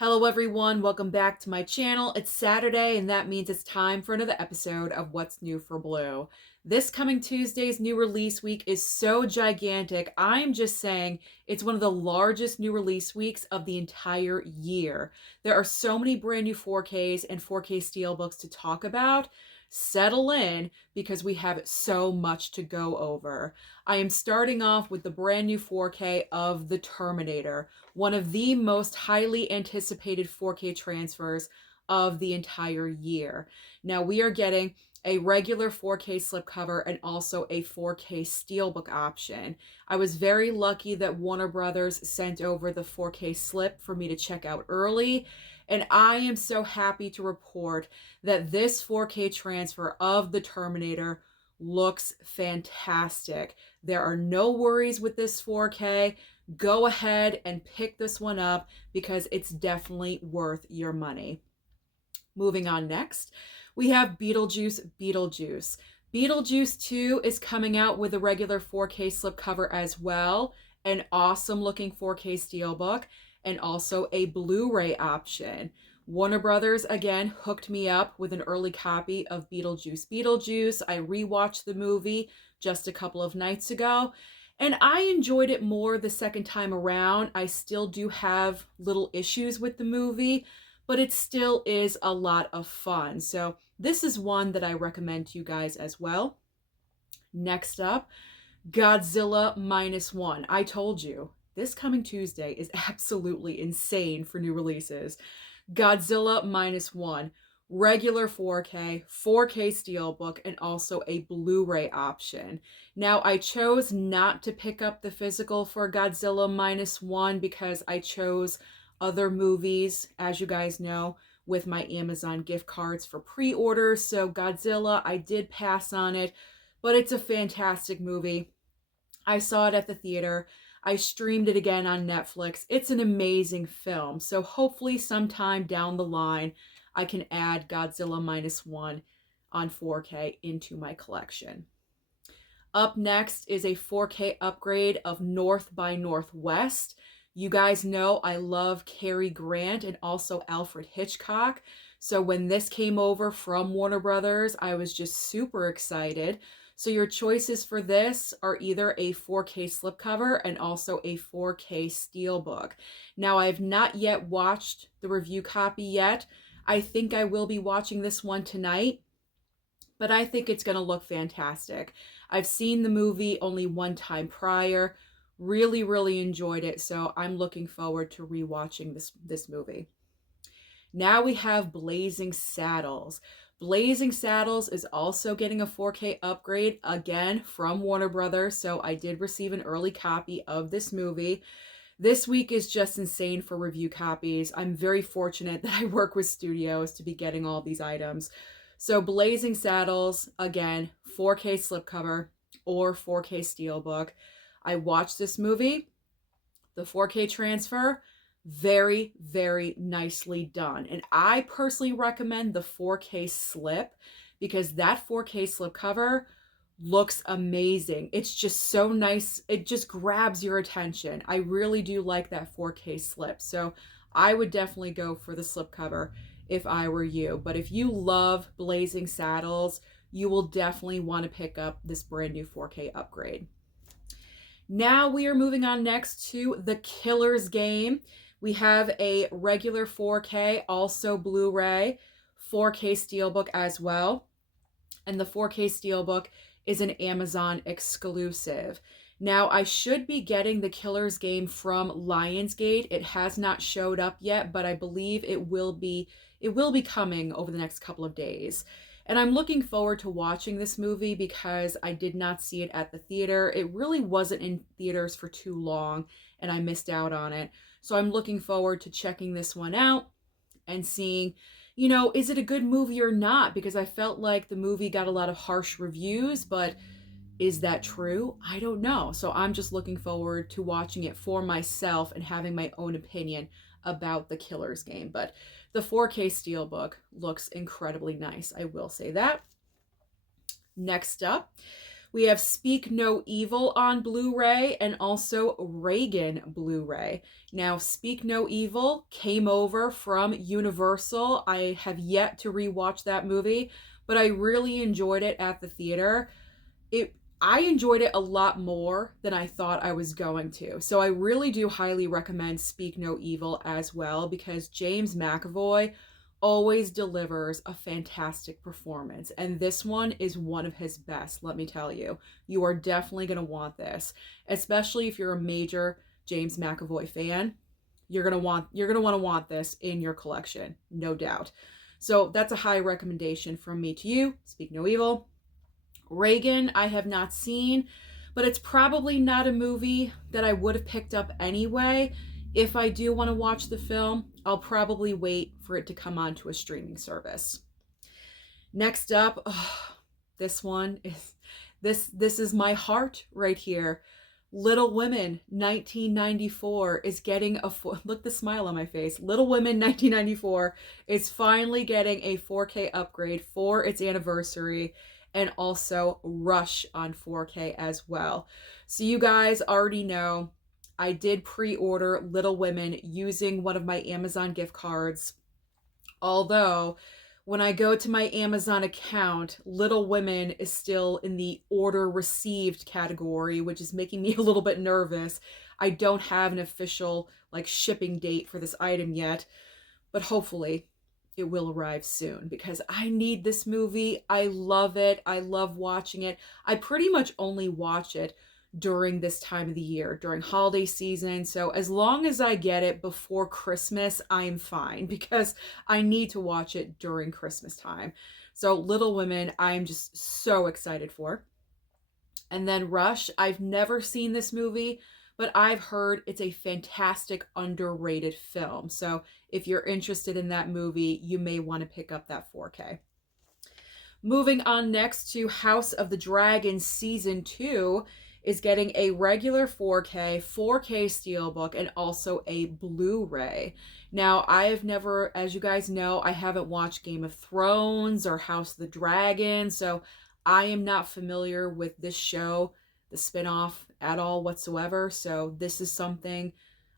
Hello everyone, welcome back to my channel. It's Saturday and that means it's time for another episode of What's New for Blue. This coming Tuesday's new release week is so gigantic. I'm just saying it's one of the largest new release weeks of the entire year. There are so many brand new 4Ks and 4K steelbooks to talk about. Settle in because we have so much to go over. I am starting off with the brand new 4K of The Terminator, one of the most highly anticipated 4K transfers of the entire year. Now we are getting a regular 4K slipcover and also a 4K steelbook option. I was very lucky that Warner Brothers sent over the 4K slip for me to check out early, and I am so happy to report that this 4K transfer of The Terminator looks fantastic. There are no worries with this 4K. Go ahead and pick this one up because it's definitely worth your money. Moving on next, we have Beetlejuice Beetlejuice. Beetlejuice 2 is coming out with a regular 4K slipcover as well, an awesome looking 4K steelbook, and also a Blu-ray option. Warner Brothers again hooked me up with an early copy of Beetlejuice Beetlejuice. I rewatched the movie just a couple of nights ago, and I enjoyed it more the second time around. I still do have little issues with the movie, but it still is a lot of fun. So this is one that I recommend to you guys as well. Next up, Godzilla Minus One. I told you, this coming Tuesday is absolutely insane for new releases. Godzilla Minus One, regular 4K, 4K steelbook, and also a Blu-ray option. Now, I chose not to pick up the physical for Godzilla Minus One because I chose other movies, as you guys know, with my Amazon gift cards for pre-order. So Godzilla, I did pass on it, but it's a fantastic movie. I saw it at the theater. I streamed it again on Netflix. It's an amazing film. So hopefully sometime down the line, I can add Godzilla Minus One on 4K into my collection. Up next is a 4K upgrade of North by Northwest. You guys know I love Cary Grant and also Alfred Hitchcock. So when this came over from Warner Brothers, I was just super excited. So your choices for this are either a 4K slipcover and also a 4K steelbook. Now, I've not yet watched the review copy yet. I think I will be watching this one tonight, but I think it's going to look fantastic. I've seen the movie only one time prior. Really enjoyed it, so I'm looking forward to rewatching this movie. Now we have Blazing Saddles. Blazing Saddles is also getting a 4K upgrade, again, from Warner Brothers, so I did receive an early copy of this movie. This week is just insane for review copies. I'm very fortunate that I work with studios to be getting all these items. So Blazing Saddles, again, 4K slipcover or 4K steelbook. I watched this movie, the 4K transfer, very nicely done. And I personally recommend the 4K slip because that 4K slipcover looks amazing. It's just so nice. It just grabs your attention. I really do like that 4K slip. So I would definitely go for the slipcover if I were you. But if you love Blazing Saddles, you will definitely want to pick up this brand new 4K upgrade. Now we are moving on next to The Killer's Game. We have a regular 4K, also Blu-ray, 4K steelbook as well. And the 4K steelbook is an Amazon exclusive. Now, I should be getting The Killer's Game from Lionsgate. It has not showed up yet, but I believe it will be coming over the next couple of days. And I'm looking forward to watching this movie because I did not see it at the theater. It really wasn't in theaters for too long, and I missed out on it. So I'm looking forward to checking this one out and seeing, you know, is it a good movie or not? Because I felt like the movie got a lot of harsh reviews, but is that true? I don't know. So I'm just looking forward to watching it for myself and having my own opinion about The Killer's Game. But the 4K steelbook looks incredibly nice, I will say that. Next up, We have Speak No Evil on Blu-ray and also Reagan Blu-ray. Now, Speak No Evil came over from Universal. I have yet to rewatch that movie, but I really enjoyed it at the theater. I enjoyed it a lot more than I thought I was going to. So I really do highly recommend Speak No Evil as well, because James McAvoy always delivers a fantastic performance. And this one is one of his best, let me tell you. You are definitely going to want this, especially if you're a major James McAvoy fan. You're going to want this in your collection, no doubt. So that's a high recommendation from me to you. Speak No Evil. Reagan, I have not seen, but it's probably not a movie that I would have picked up anyway. If I do want to watch the film, I'll probably wait for it to come onto a streaming service. Next up, this is my heart right here. Little Women 1994 is getting look the smile on my face. Little Women 1994 is finally getting a 4K upgrade for its anniversary, and also Rush on 4K as well. So you guys already know I did pre-order Little Women using one of my Amazon gift cards. Although when I go to my Amazon account, Little Women is still in the order received category, which is making me a little bit nervous. I don't have an official shipping date for this item yet, but hopefully it will arrive soon, because I need this movie. I love it. I love watching it. I pretty much only watch it during this time of the year, during holiday season. So as long as I get it before Christmas, I'm fine, because I need to watch it during Christmas time. So Little Women, I'm just so excited for. And then Rush, I've never seen this movie, but I've heard it's a fantastic, underrated film. So if you're interested in that movie, you may want to pick up that 4K. Moving on next to House of the Dragon Season 2 is getting a regular 4K, 4K Steelbook, and also a Blu-ray. Now, I have never, as you guys know, I haven't watched Game of Thrones or House of the Dragon, so I am not familiar with this show, the spinoff, at all whatsoever. So this is something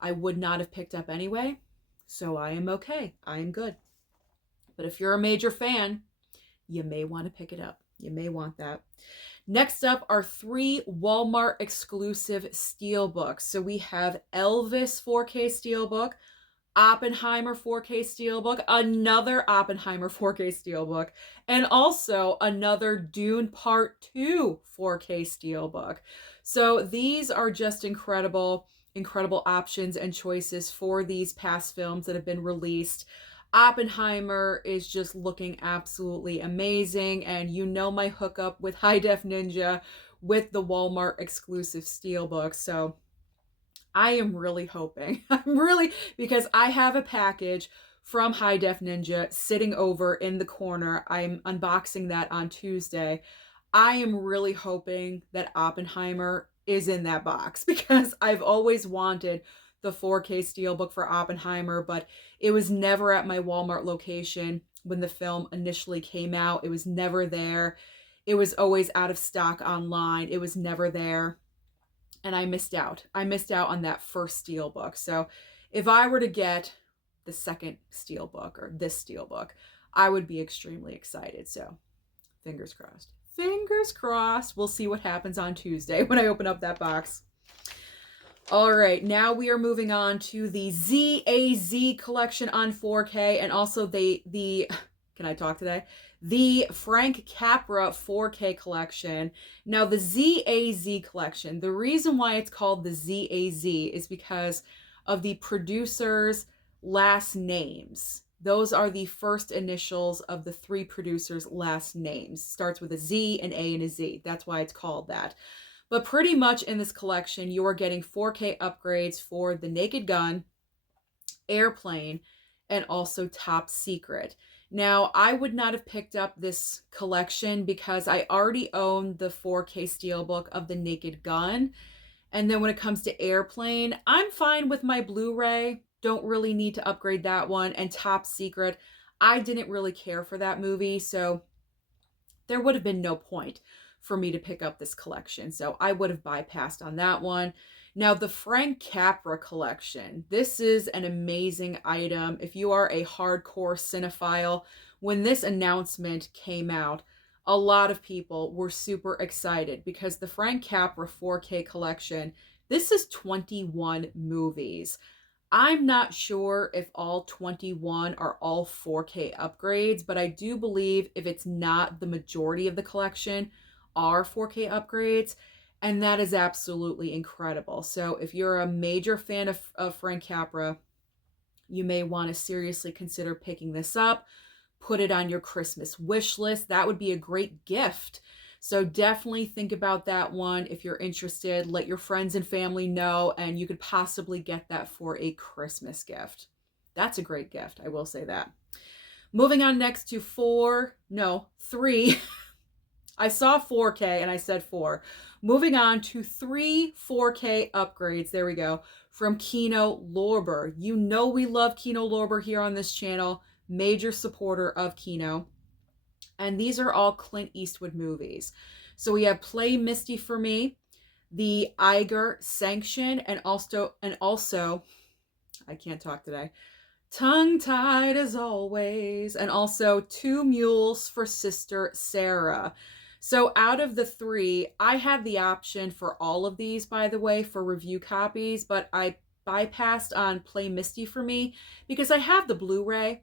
I would not have picked up anyway. So I am okay. I am good. But if you're a major fan, you may want to pick it up. You may want that. Next up are 3 Walmart exclusive steelbooks. So we have Elvis 4K steelbook, Oppenheimer 4K steelbook, another Oppenheimer 4K steelbook, and also another Dune Part 2 4K steelbook. So these are just incredible options and choices for these past films that have been released. Oppenheimer is just looking absolutely amazing, and you know my hookup with High Def Ninja with the Walmart exclusive steelbook. So I am really hoping, because I have a package from High Def Ninja sitting over in the corner. I'm unboxing that on Tuesday. I am really hoping that Oppenheimer is in that box, because I've always wanted the 4K steelbook for Oppenheimer, but it was never at my Walmart location when the film initially came out. It was never there. It was always out of stock online. It was never there. And I missed out. I missed out on that first steelbook. So if I were to get the second steelbook, or this steelbook, I would be extremely excited. So fingers crossed. Fingers crossed. We'll see what happens on Tuesday when I open up that box. All right, now we are moving on to the ZAZ Collection on 4K, and also the can I talk today? The Frank Capra 4K Collection. Now, the ZAZ Collection, the reason why it's called the ZAZ is because of the producers' last names. Those are the first initials of the 3 producers' last names. Starts with a Z, an A, and a Z. That's why it's called that. But pretty much in this collection, you are getting 4K upgrades for The Naked Gun, Airplane, and also Top Secret. Now, I would not have picked up this collection because I already own the 4K steelbook of The Naked Gun. And then when it comes to Airplane, I'm fine with my Blu-ray. Don't really need to upgrade that one. And Top Secret, I didn't really care for that movie, so there would have been no point for me to pick up this collection. So I would have bypassed on that one. Now, the Frank Capra collection. This is an amazing item. If you are a hardcore cinephile, when this announcement came out, a lot of people were super excited because the Frank Capra 4K collection, this is 21 movies. I'm not sure if all 21 are all 4K upgrades, but I do believe if it's not, the majority of the collection are 4K upgrades, and that is absolutely incredible. So if you're a major fan of Frank Capra, you may want to seriously consider picking this up. Put it on your Christmas wish list. That would be a great gift. So definitely think about that one. If you're interested, let your friends and family know, and you could possibly get that for a Christmas gift. That's a great gift, I will say that. Moving on next to three. I saw 4K and I said 4. Moving on to 3 4K upgrades. There we go. From Kino Lorber. You know we love Kino Lorber here on this channel. Major supporter of Kino. And these are all Clint Eastwood movies. So we have Play Misty for Me, the Eiger Sanction, and also, I can't talk today, tongue-tied as always, and also Two Mules for Sister Sara. So out of the 3, I had the option for all of these, by the way, for review copies, but I bypassed on Play Misty for Me because I have the Blu-ray.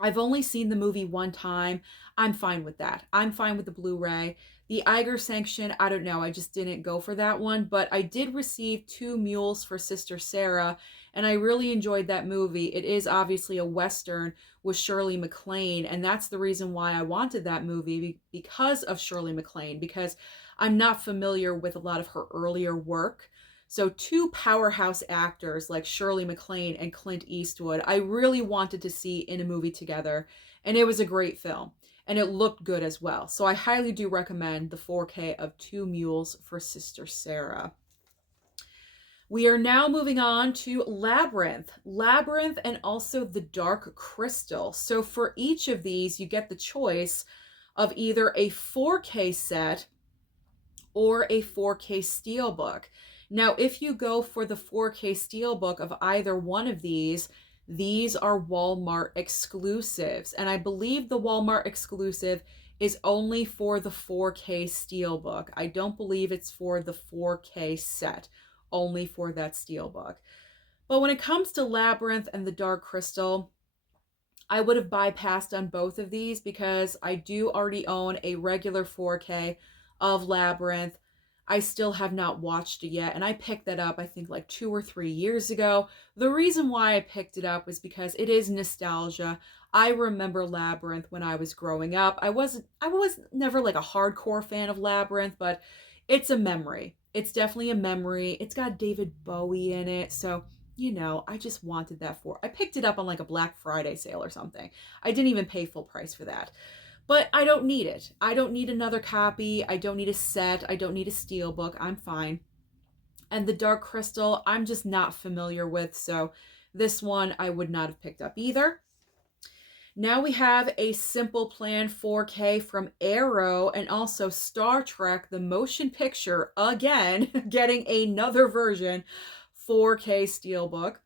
I've only seen the movie one time. I'm fine with that. I'm fine with the Blu-ray. The Eiger Sanction, I don't know. I just didn't go for that one. But I did receive Two Mules for Sister Sara, and I really enjoyed that movie. It is obviously a Western with Shirley MacLaine, and that's the reason why I wanted that movie, because of Shirley MacLaine, because I'm not familiar with a lot of her earlier work. So two powerhouse actors like Shirley MacLaine and Clint Eastwood, I really wanted to see in a movie together. And it was a great film. And it looked good as well. So I highly do recommend the 4K of Two Mules for Sister Sara. We are now moving on to Labyrinth. Labyrinth and also The Dark Crystal. So for each of these, you get the choice of either a 4K set or a 4K steelbook. Now, if you go for the 4K steelbook of either one of these are Walmart exclusives. And I believe the Walmart exclusive is only for the 4K steelbook. I don't believe it's for the 4K set, only for that steelbook. But when it comes to Labyrinth and The Dark Crystal, I would have bypassed on both of these because I do already own a regular 4K of Labyrinth. I still have not watched it yet, and I picked that up, I think, like 2 or 3 years ago. The reason why I picked it up was because it is nostalgia. I remember Labyrinth when I was growing up. I was never like a hardcore fan of Labyrinth, but it's a memory. It's definitely a memory. It's got David Bowie in it, so you know, I just wanted that I picked it up on like a Black Friday sale or something. I didn't even pay full price for that. But I don't need it. I don't need another copy. I don't need a set. I don't need a steelbook. I'm fine. And The Dark Crystal, I'm just not familiar with, so this one I would not have picked up either. Now we have a Simple Plan 4K from Arrow and also Star Trek, the motion picture, again, getting another version, 4K steelbook.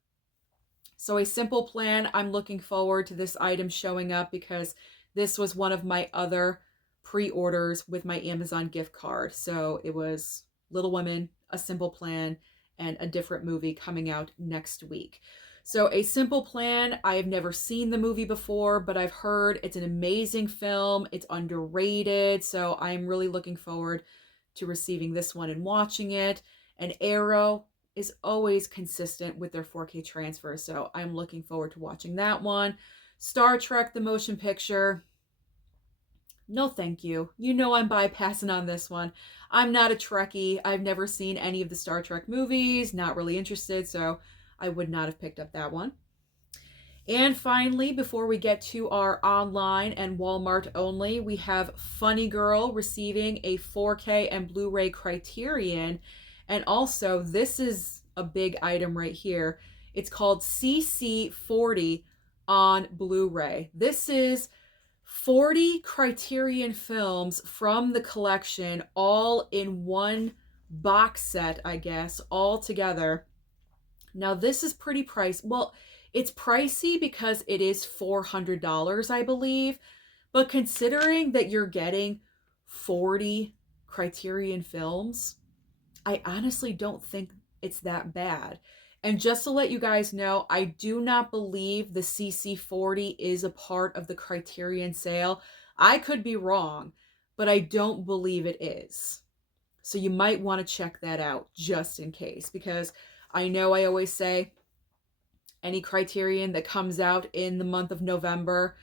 So a Simple Plan, I'm looking forward to this item showing up because this was one of my other pre-orders with my Amazon gift card. So it was Little Women, A Simple Plan, and a different movie coming out next week. So A Simple Plan, I have never seen the movie before, but I've heard it's an amazing film. It's underrated. So I'm really looking forward to receiving this one and watching it. And Arrow is always consistent with their 4K transfers. So I'm looking forward to watching that one. Star Trek, the motion picture. No, thank you. You know I'm bypassing on this one. I'm not a Trekkie. I've never seen any of the Star Trek movies. Not really interested, so I would not have picked up that one. And finally, before we get to our online and Walmart only, we have Funny Girl receiving a 4K and Blu-ray Criterion. And also, this is a big item right here. It's called CC40 on Blu-ray. This is 40 Criterion films from the collection, all in one box set, I guess, all together. Now, this is pretty pricey. Well, it's pricey because it is $400, I believe. But considering that you're getting 40 Criterion films, I honestly don't think it's that bad. And just to let you guys know, I do not believe the CC40 is a part of the Criterion sale. I could be wrong, but I don't believe it is. So you might want to check that out just in case, because I know I always say any Criterion that comes out in the month of November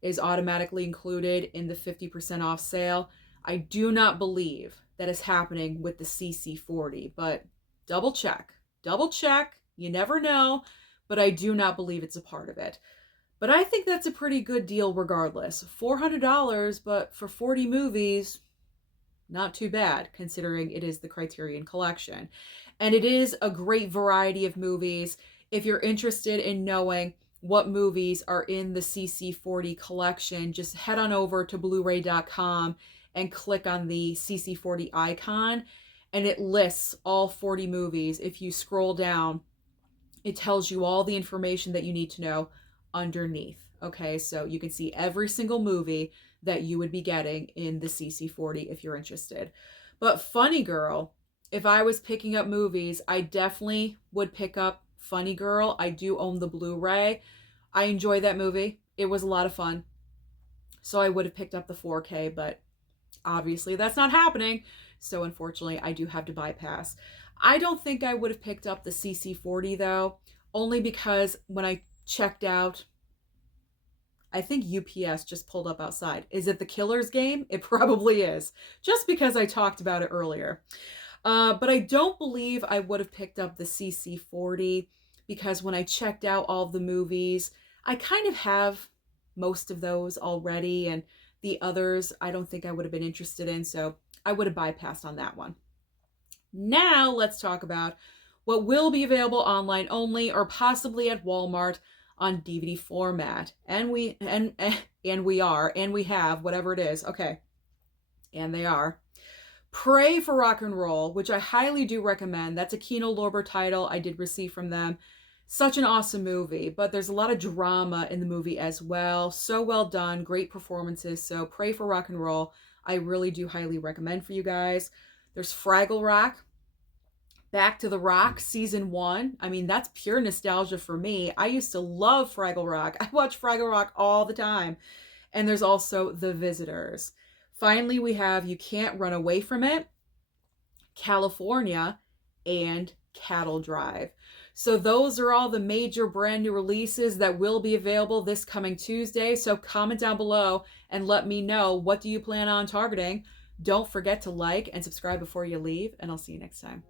is automatically included in the 50% off sale. I do not believe that is happening with the CC40, but double check. Double check. You never know, but I do not believe it's a part of it. But I think that's a pretty good deal regardless. $400, but for 40 movies, not too bad considering it is the Criterion Collection. And it is a great variety of movies. If you're interested in knowing what movies are in the CC40 collection, just head on over to blu-ray.com and click on the CC40 icon, and it lists all 40 movies. If you scroll down, it tells you all the information that you need to know underneath. Okay, so you can see every single movie that you would be getting in the CC40 if you're interested. But Funny Girl, if I was picking up movies, I definitely would pick up Funny Girl. I do own the Blu-ray. I enjoy that movie. It was a lot of fun. So I would have picked up the 4K, but obviously that's not happening. So unfortunately, I do have to bypass. I don't think I would have picked up the CC40 though, only because when I checked out, I think UPS just pulled up outside. Is it the Killer's Game? It probably is, just because I talked about it earlier. But I don't believe I would have picked up the CC40 because when I checked out all of the movies, I kind of have most of those already, and the others I don't think I would have been interested in, so I would have bypassed on that one. Now let's talk about what will be available online only or possibly at Walmart on DVD format. And we have whatever it is. Okay. And they are Pray for Rock and Roll, which I highly do recommend. That's a Kino Lorber title I did receive from them. Such an awesome movie, but there's a lot of drama in the movie as well. So well done, great performances. So Pray for Rock and Roll, I really do highly recommend for you guys. There's Fraggle Rock, Back to the Rock Season 1. I mean, that's pure nostalgia for me. I used to love Fraggle Rock. I watch Fraggle Rock all the time. And there's also The Visitors. Finally, we have You Can't Run Away From It, California, and Cattle Drive. So those are all the major brand new releases that will be available this coming Tuesday. So comment down below and let me know, what do you plan on targeting? Don't forget to like and subscribe before you leave, and I'll see you next time.